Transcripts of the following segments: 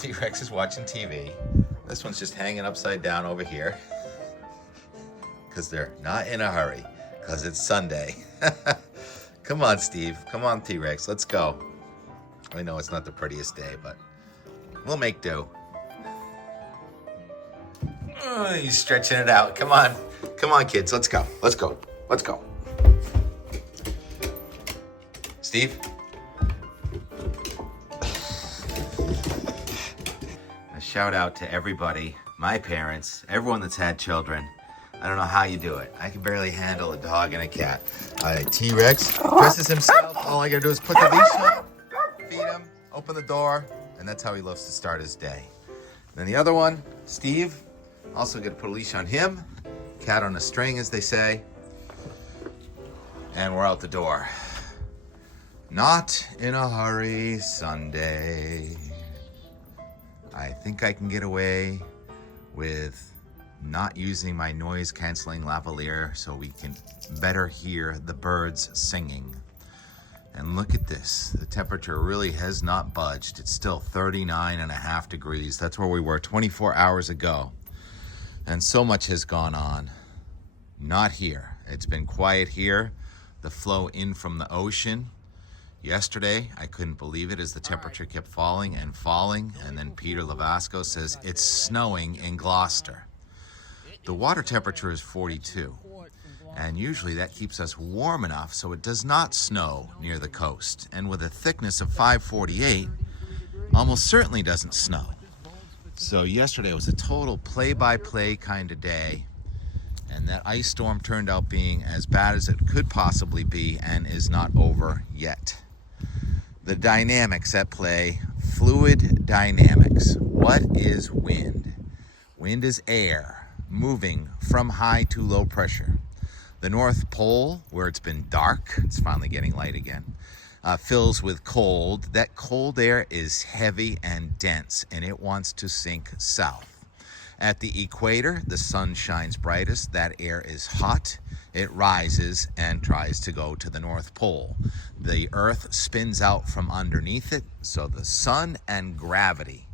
T-Rex is watching TV. This one's just hanging upside down over here because they're not in a hurry because it's Sunday. Come on, Steve. Come on, T-Rex. Let's go. I know it's not the prettiest day, but we'll make do. Oh, he's stretching it out. Come on. Come on, kids. Let's go. Let's go. Let's go. Steve? A shout out to everybody, my parents, everyone that's had children. I don't know how you do it. I can barely handle a dog and a cat. T-Rex dresses himself. All I gotta do is put the leash on, feed him, open the door, and that's how he loves to start his day. Then the other one, Steve, also gonna put a leash on him, cat on a string, as they say, and we're out the door. Not in a hurry Sunday. I think I can get away with not using my noise canceling lavalier so we can better hear the birds singing. And look at this, the temperature really has not budged. It's still 39.5 degrees. That's where we were 24 hours ago. And so much has gone on. Not here. It's been quiet here. The flow in from the ocean. Yesterday, I couldn't believe it as the temperature kept falling, and then Peter Lavasco says it's snowing in Gloucester. The water temperature is 42, and usually that keeps us warm enough so it does not snow near the coast. And with a thickness of 548, almost certainly doesn't snow. So yesterday was a total play-by-play kind of day, and that ice storm turned out being as bad as it could possibly be and is not over yet. The dynamics at play, fluid dynamics. What is wind? Wind is air moving from high to low pressure. The North Pole, where it's been dark, it's finally getting light again, fills with cold. That cold air is heavy and dense, and it wants to sink south. At the equator, the sun shines brightest. That air is hot. It rises and tries to go to the North Pole. The Earth spins out from underneath it, so the sun and gravity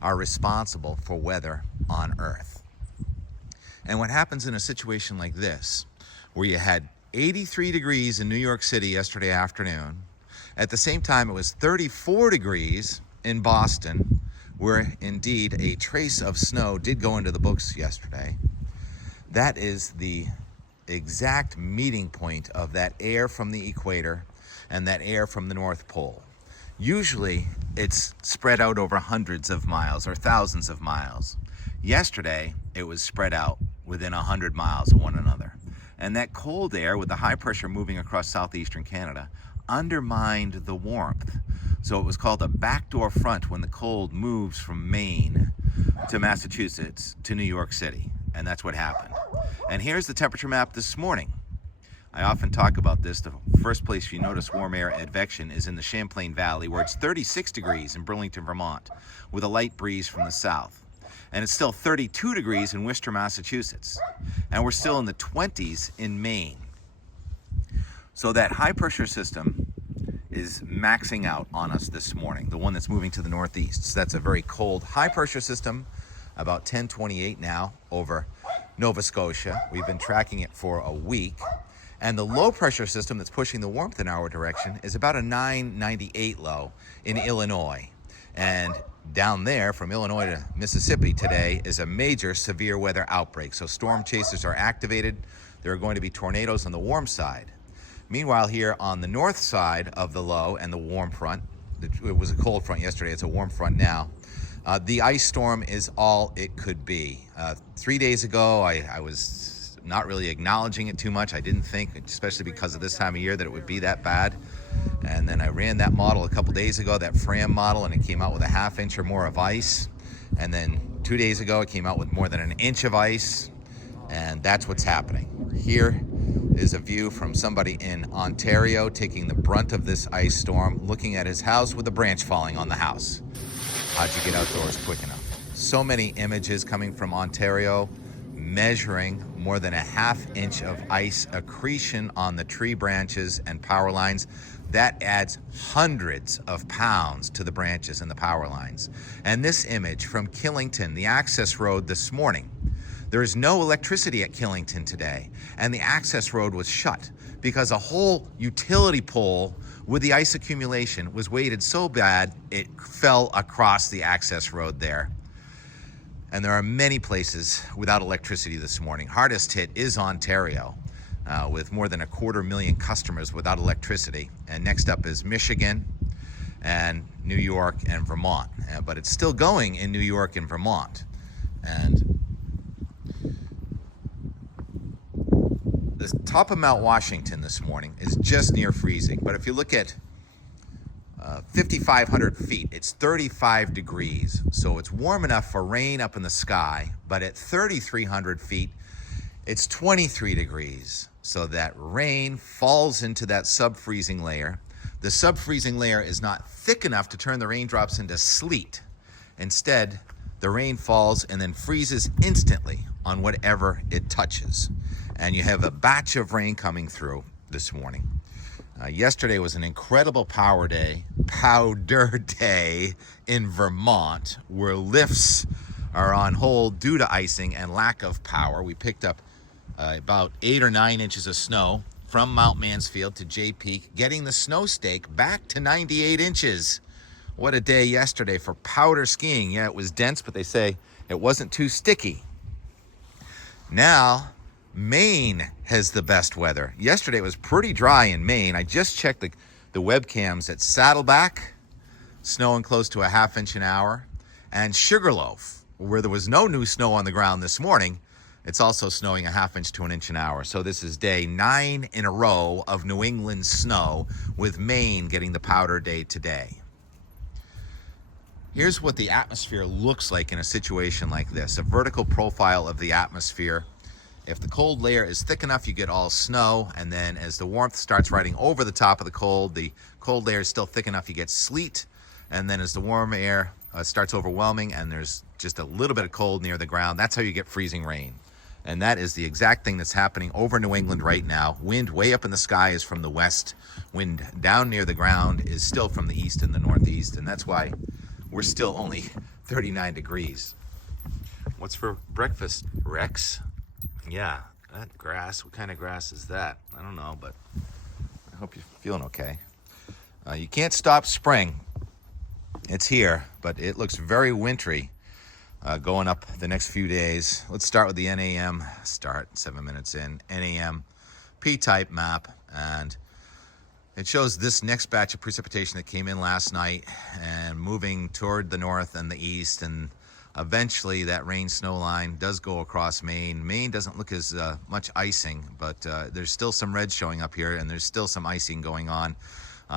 are responsible for weather on Earth. And what happens in a situation like this, where you had 83 degrees in New York City yesterday afternoon, at the same time it was 34 degrees in Boston, where indeed a trace of snow did go into the books yesterday. That is the exact meeting point of that air from the equator and that air from the North Pole. Usually it's spread out over hundreds of miles or thousands of miles. Yesterday it was spread out within 100 miles of one another. And that cold air with the high pressure moving across southeastern Canada undermined the warmth. So it was called a backdoor front when the cold moves from Maine to Massachusetts to New York City. And that's what happened. And here's the temperature map this morning. I often talk about this. The first place you notice warm air advection is in the Champlain Valley, where it's 36 degrees in Burlington, Vermont, with a light breeze from the south. And it's still 32 degrees in Worcester, Massachusetts. And we're still in the 20s in Maine. So that high pressure system is maxing out on us this morning, the one that's moving to the northeast. So that's a very cold high pressure system, about 1028 now over Nova Scotia. We've been tracking it for a week. And the low pressure system that's pushing the warmth in our direction is about a 998 low in Illinois. And down there from Illinois to Mississippi today is a major severe weather outbreak. So storm chasers are activated. There are going to be tornadoes on the warm side. Meanwhile, here on the north side of the low and the warm front, it was a cold front yesterday, it's a warm front now. The ice storm is all it could be. 3 days ago, I was not really acknowledging it too much. I didn't think, especially because of this time of year, that it would be that bad. And then I ran that model a couple days ago, that Fram model, and it came out with a ½ inch or more of ice. And then 2 days ago, it came out with more than an inch of ice. And that's what's happening. Here is a view from somebody in Ontario taking the brunt of this ice storm, looking at his house with a branch falling on the house. How'd you get outdoors quick enough? So many images coming from Ontario, measuring more than a ½ inch of ice accretion on the tree branches and power lines. That adds hundreds of pounds to the branches and the power lines. And this image from Killington, the access road this morning. There is no electricity at Killington today, and the access road was shut because a whole utility pole with the ice accumulation was weighted so bad it fell across the access road there. And there are many places without electricity this morning. Hardest hit is Ontario, with more than 250,000 customers without electricity. And next up is Michigan and New York and Vermont. But it's still going in New York and Vermont. And the top of Mount Washington this morning is just near freezing. But if you look at 5,500 feet, it's 35 degrees. So it's warm enough for rain up in the sky. But at 3,300 feet, it's 23 degrees. So that rain falls into that sub-freezing layer. The sub-freezing layer is not thick enough to turn the raindrops into sleet. Instead, the rain falls and then freezes instantly on whatever it touches. And you have a batch of rain coming through this morning. Yesterday was an incredible powder day in Vermont, where lifts are on hold due to icing and lack of power. We picked up about 8 or 9 inches of snow from Mount Mansfield to Jay Peak, getting the snow stake back to 98 inches. What a day yesterday for powder skiing. Yeah, it was dense, but they say it wasn't too sticky. Now, Maine has the best weather. Yesterday it was pretty dry in Maine. I just checked the webcams at Saddleback, snowing close to a ½ inch an hour, and Sugarloaf, where there was no new snow on the ground this morning. It's also snowing a ½ inch to an inch an hour. So this is day 9 in a row of New England snow, with Maine getting the powder day today. Here's what the atmosphere looks like in a situation like this, a vertical profile of the atmosphere. If the cold layer is thick enough, you get all snow, and then as the warmth starts riding over the top of the cold layer is still thick enough, you get sleet, and then as the warm air starts overwhelming and there's just a little bit of cold near the ground, that's how you get freezing rain. And that is the exact thing that's happening over New England right now. Wind way up in the sky is from the west. Wind down near the ground is still from the east and the northeast, and that's why we're still only 39 degrees. What's for breakfast, Rex? Yeah, that grass. What kind of grass is that? I don't know, but I hope you're feeling okay. You can't stop spring. It's here, but it looks very wintry going up the next few days. Let's start with the NAM. 7 minutes in. NAM P-type map, and it shows this next batch of precipitation that came in last night and moving toward the north and the east, and eventually that rain-snow line does go across Maine. Maine doesn't look as much icing, but there's still some red showing up here, and there's still some icing going on.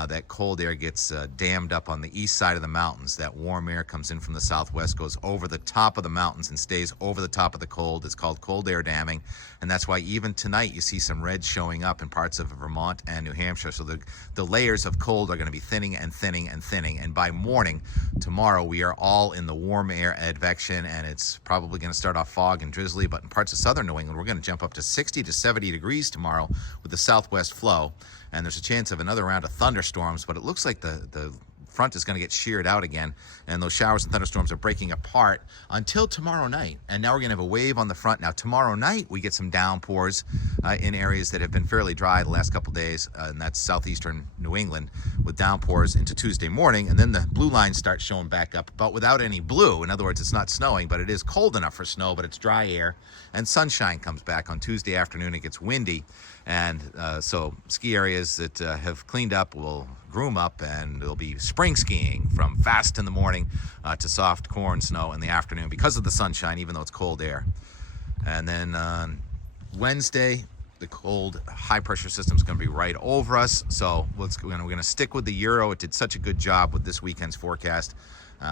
That cold air gets dammed up on the east side of the mountains. That warm air comes in from the southwest, goes over the top of the mountains and stays over the top of the cold. It's called cold air damming, and that's why even tonight you see some red showing up in parts of Vermont and New Hampshire. So the layers of cold are going to be thinning and thinning and thinning, and by morning tomorrow we are all in the warm air advection, and it's probably going to start off fog and drizzly, but in parts of southern New England we're going to jump up to 60 to 70 degrees tomorrow with the southwest flow. And there's a chance of another round of thunderstorms, but it looks like the front is going to get sheared out again, and those showers and thunderstorms are breaking apart until tomorrow night. And now we're going to have a wave on the front. Now tomorrow night we get some downpours in areas that have been fairly dry the last couple days, and that's southeastern New England, with downpours into Tuesday morning, and then the blue lines start showing back up, but without any blue. In other words, it's not snowing, but it is cold enough for snow, but it's dry air, and sunshine comes back on Tuesday afternoon. It gets windy, and so ski areas that have cleaned up will groom up, and there'll be spring skiing from fast in the morning to soft corn snow in the afternoon because of the sunshine, even though it's cold air. And then on Wednesday, the cold high pressure system is going to be right over us. So we're going to stick with the Euro. It did such a good job with this weekend's forecast,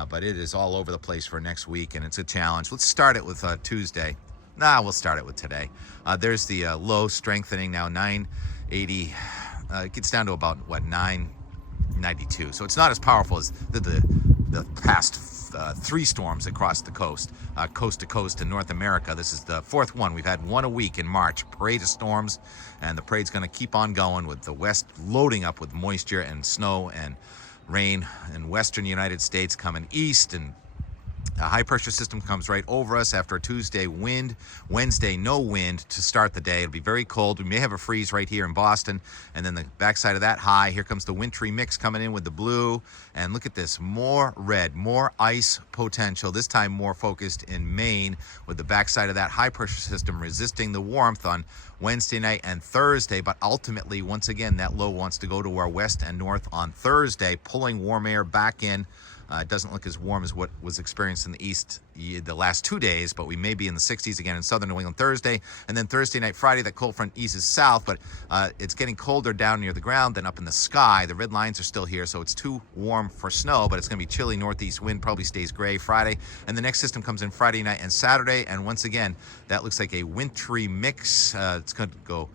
but it is all over the place for next week, and it's a challenge. Let's start it with Tuesday. We'll start it with today. There's the low strengthening now, 980. It gets down to about, 992. So it's not as powerful as the past 3 storms across the coast, coast to coast in North America. This is the 4th one. We've had one a week in March. Parade of storms, and the parade's going to keep on going with the west loading up with moisture and snow and rain in western United States coming east, and a high pressure system comes right over us after a Tuesday wind. Wednesday, no wind to start the day. It'll be very cold. We may have a freeze right here in Boston. And then the backside of that high, here comes the wintry mix coming in with the blue. And look at this, more red, more ice potential. This time more focused in Maine with the backside of that high pressure system resisting the warmth on Wednesday night and Thursday. But ultimately, once again, that low wants to go to our west and north on Thursday, pulling warm air back in. It doesn't look as warm as what was experienced in the east the last 2 days, but we may be in the 60s again in southern New England Thursday. And then Thursday night, Friday, that cold front eases south, but it's getting colder down near the ground than up in the sky. The red lines are still here, so it's too warm for snow, but it's going to be chilly northeast wind, probably stays gray Friday. And the next system comes in Friday night and Saturday, and once again, that looks like a wintry mix. It's going to go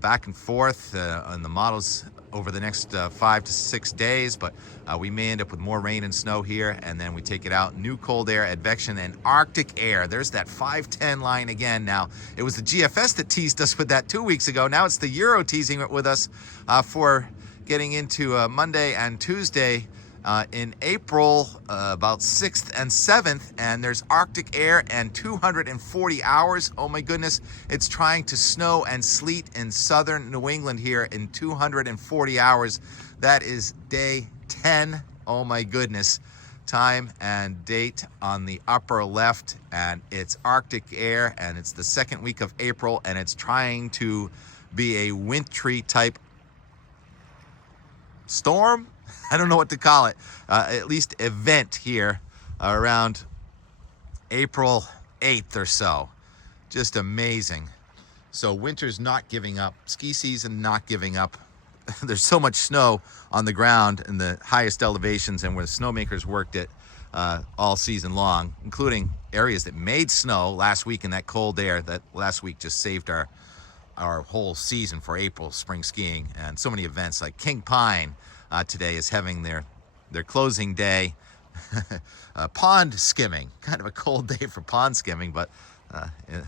back and forth on the models over the next 5 to 6 days, but we may end up with more rain and snow here, and then we take it out. New cold air, advection, and Arctic air. There's that 510 line again. Now, it was the GFS that teased us with that 2 weeks ago. Now it's the Euro teasing it with us for getting into Monday and Tuesday in April, about 6th and 7th, and there's Arctic air and 240 hours. Oh my goodness, it's trying to snow and sleet in southern New England here in 240 hours. That is day 10. Oh my goodness. Time and date on the upper left, and it's Arctic air, and it's the 2nd week of April, and it's trying to be a wintry type storm. I don't know what to call it, at least event here around April 8th or so. Just amazing. So winter's not giving up. Ski season not giving up. There's so much snow on the ground in the highest elevations and where the snowmakers worked it all season long, including areas that made snow last week in that cold air. That last week just saved our whole season for April spring skiing. And so many events like King Pine today is having their closing day. Pond skimming, kind of a cold day for pond skimming, but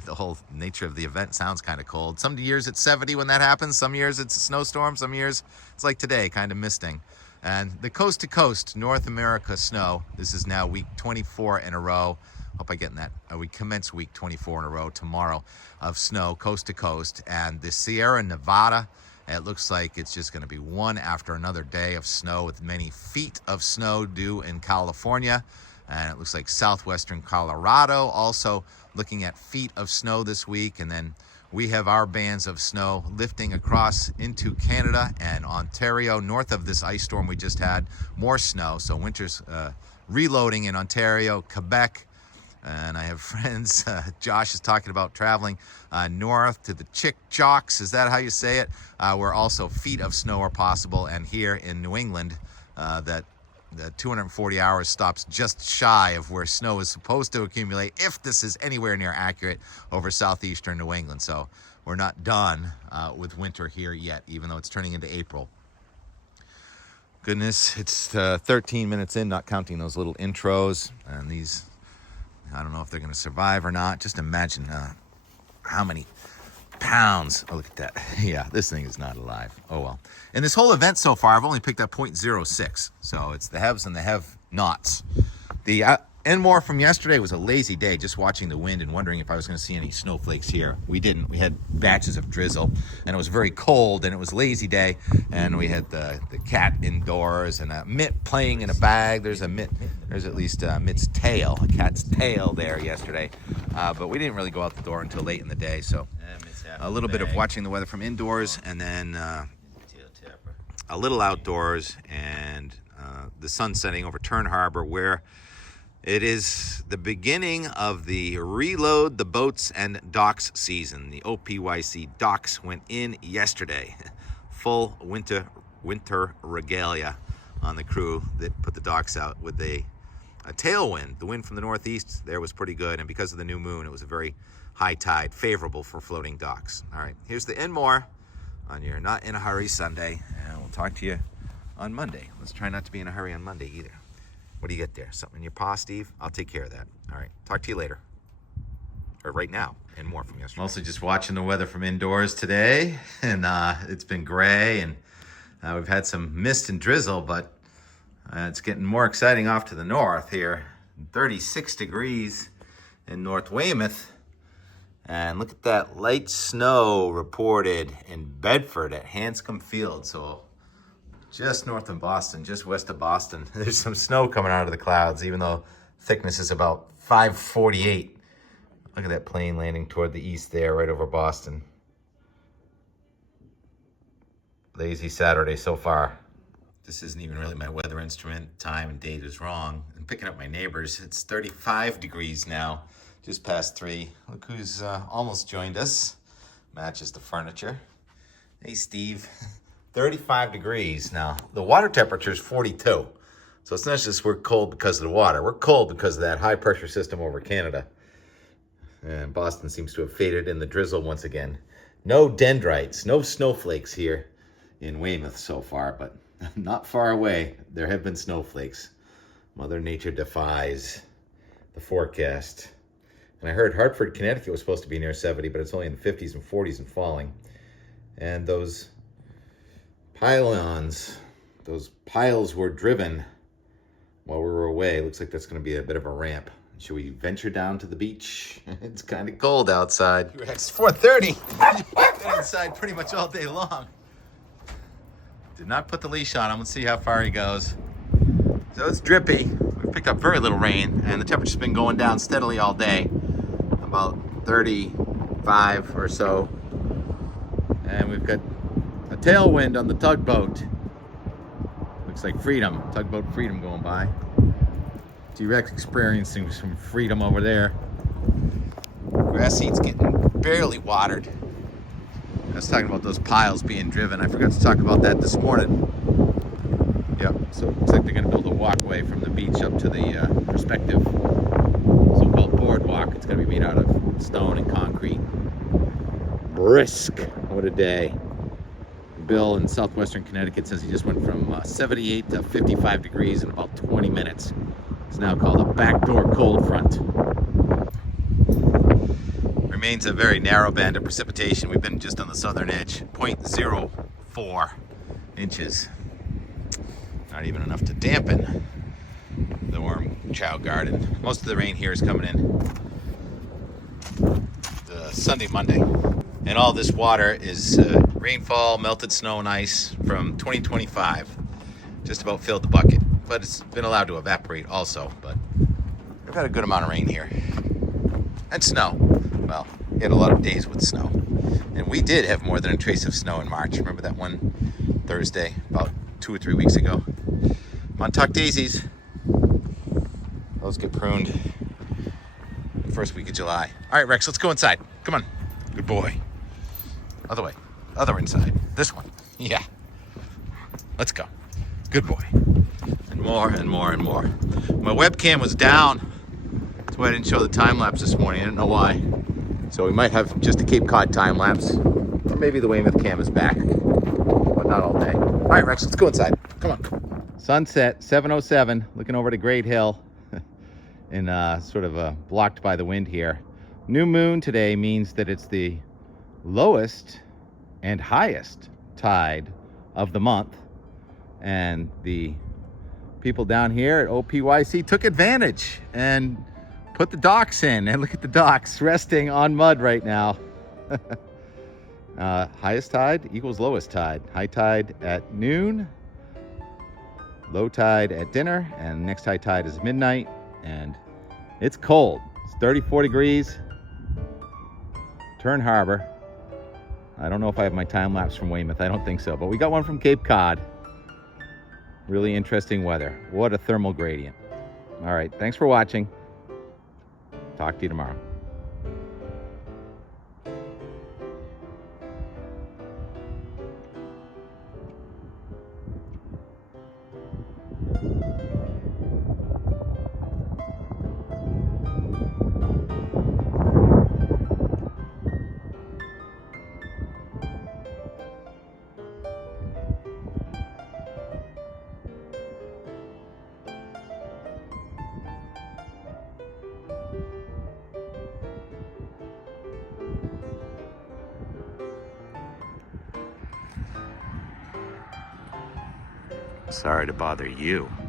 the whole nature of the event sounds kind of cold. Some years it's 70 when that happens. Some years it's a snowstorm. Some years it's like today, kind of misting. And the coast to coast North America snow. This is now week 24 in a row. Hope I get in that. We commence week 24 in a row tomorrow of snow coast to coast. And the Sierra Nevada, it looks like it's just going to be one after another day of snow with many feet of snow due in California. And it looks like southwestern Colorado also looking at feet of snow this week. And then we have our bands of snow lifting across into Canada and Ontario. North of this ice storm we just had, more snow. So winter's reloading in Ontario, Quebec. And I have friends, Josh is talking about traveling north to the Chick-Chocks. Is that how you say it? Where also feet of snow are possible. And here in New England, that the 240 hours stops just shy of where snow is supposed to accumulate, if this is anywhere near accurate, over southeastern New England. So we're not done with winter here yet, even though it's turning into April. Goodness, it's 13 minutes in, not counting those little intros. And these, I don't know if they're going to survive or not. Just imagine how many pounds. Oh, look at that. Yeah, this thing is not alive. Oh, well. In this whole event so far, I've only picked up 0.06. So it's the haves and the have-nots. The Enmore from yesterday was a lazy day, just watching the wind and wondering if I was going to see any snowflakes here. We didn't. We had batches of drizzle, and it was very cold, and it was a lazy day, and we had the cat indoors, and a Mitt playing in a bag. There's a Mitt. There's at least Mitt's tail, a cat's tail there yesterday. But we didn't really go out the door until late in the day, so a little bit of watching the weather from indoors, and then a little outdoors, and the sun setting over Turn Harbor, where it is the beginning of the Reload the Boats and Docks season. The OPYC docks went in yesterday. Full winter regalia on the crew that put the docks out with a tailwind. The wind from the northeast there was pretty good, and because of the new moon, it was a very high tide, favorable for floating docks. All right, here's the Enmore on your Not in a Hurry Sunday, and we'll talk to you on Monday. Let's try not to be in a hurry on Monday either. What do you get there? Something in your paw, Steve? I'll take care of that. All right. Talk to you later. Or right now, and more from yesterday. Mostly just watching the weather from indoors today. And it's been gray, and we've had some mist and drizzle, but it's getting more exciting off to the north here. 36 degrees in North Weymouth. And look at that light snow reported in Bedford at Hanscom Field. So just north of Boston, just west of Boston. There's some snow coming out of the clouds, even though thickness is about 548. Look at that plane landing toward the east there, right over Boston. Lazy Saturday so far. This isn't even really my weather instrument. Time and date is wrong. I'm picking up my neighbors. It's 35 degrees now, just past 3. Look who's almost joined us. Matches the furniture. Hey, Steve. 35 degrees now. The water temperature is 42. So it's not just we're cold because of the water. We're cold because of that high pressure system over Canada. And Boston seems to have faded in the drizzle once again. No dendrites, no snowflakes here in Weymouth so far, but not far away. There have been snowflakes. Mother Nature defies the forecast. And I heard Hartford, Connecticut was supposed to be near 70, but it's only in the 50s and 40s and falling. And those pylons, those piles were driven while we were away. Looks like that's going to be a bit of a ramp. Should we venture down to the beach? It's kind of cold outside. It's 4:30. Been inside pretty much all day long. Did not put the leash on him. Let's see how far he goes. So it's drippy. We've picked up very little rain, and the temperature's been going down steadily all day. About 35 or so. And we've got a tailwind on the tugboat. Looks like Freedom, tugboat Freedom going by. T-Rex experiencing some freedom over there. Grass seed's getting barely watered. I was talking about those piles being driven. I forgot to talk about that this morning. Yep, so it looks like they're gonna build a walkway from the beach up to the respective so-called boardwalk. It's gonna be made out of stone and concrete. Brisk, what a day. Bill in southwestern Connecticut says he just went from 78 to 55 degrees in about 20 minutes. It's now called a backdoor cold front. Remains a very narrow band of precipitation. We've been just on the southern edge, 0.04 inches. Not even enough to dampen the warm chow garden. Most of the rain here is coming in Sunday, Monday. And all this water is rainfall, melted snow and ice from 2025. Just about filled the bucket. But it's been allowed to evaporate also. But we've had a good amount of rain here. And snow. Well, we had a lot of days with snow. And we did have more than a trace of snow in March. Remember that one Thursday, about 2 or 3 weeks ago? Montauk daisies. Those get pruned the first week of July. All right, Rex, let's go inside. Come on. Good boy. Other way. Other inside. This one. Yeah. Let's go. Good boy. And more and more and more. My webcam was down. That's why I didn't show the time lapse this morning. I didn't know why. So we might have just a Cape Cod time lapse. Or maybe the Weymouth cam is back. But not all day. All right, Rex, let's go inside. Come on. Sunset, 7:07, looking over to Great Hill. And sort of blocked by the wind here. New moon today means that it's the lowest and highest tide of the month. And the people down here at OPYC took advantage and put the docks in. And look at the docks resting on mud right now. Highest tide equals lowest tide. High tide at noon, low tide at dinner, and next high tide is midnight. And it's cold. It's 34 degrees. Turn Harbor. I don't know if I have my time lapse from Weymouth. I don't think so, but we got one from Cape Cod. Really interesting weather. What a thermal gradient. All right, thanks for watching. Talk to you tomorrow. Sorry to bother you.